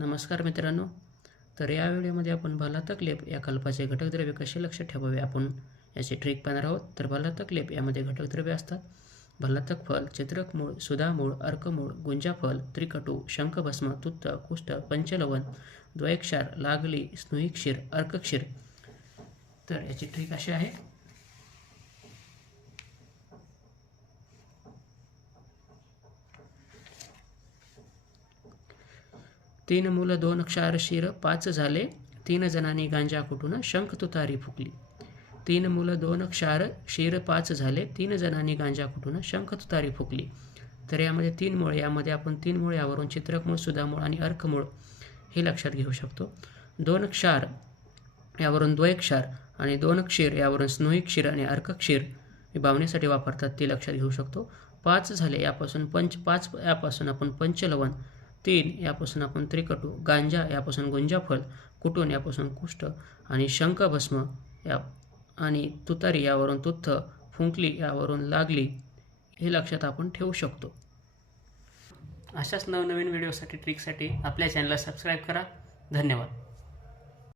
नमस्कार मित्रांनो, तर या व्हिडिओमध्ये आपण भलातक लेप या कल्पाचे घटकद्रव्य कसे लक्षात ठेवावे आपण याची ट्रिक पाहणार आहोत। तर भलातक लेप यामध्ये घटकद्रव्य असतात भलातक फल, चित्रक मूळ, सुधामूळ, अर्कमूळ, गुंजाफल, त्रिकटू, शंखभस्म, तुत्त, कुष्ठ, पंचलवण, द्वयक्षार, लागली, स्नुहीक्षीर, अर्कक्षीर। तर याची ट्रिक अशी आहे, तीन मूल दोन क्षार शिर पाच झाले, तीन जणांनी गांजा कुटून शंख तुतारी फुकली। तीन मूल दोन क्षार शिर पाच झाले, तीन जणांनी गांजा कुटून शंख तुतारी फुकली। तर यामध्ये तीन मूळ, यामध्ये आपण तीन मूळ यावरून चित्रकमूळ, सुधामूळ आणि अर्कमूळ हे लक्षात घेऊ शकतो। दोन क्षार यावरून द्वयक्षार आणि दोन क्षीर यावरून स्नुहीक्षीर आणि अर्कक्षीर हे भावनेसाठी वापरतात ते लक्षात घेऊ शकतो। पाच झाले यापासून पाच यापासून आपण पंचलवण, तीन यापासून आपण त्रिकटू, गांजा यापासून गुंजाफल, कुटून यापासून कुष्ठ आणि शंखभस्म या आणि तुतारी यावरून तुत्थ, फुंकली यावरून लागली हे लक्षात आपण ठेवू शकतो। अशाच नवनवीन व्हिडिओसाठी ट्रिकसाठी आपल्या चॅनलला सबस्क्राईब करा। धन्यवाद।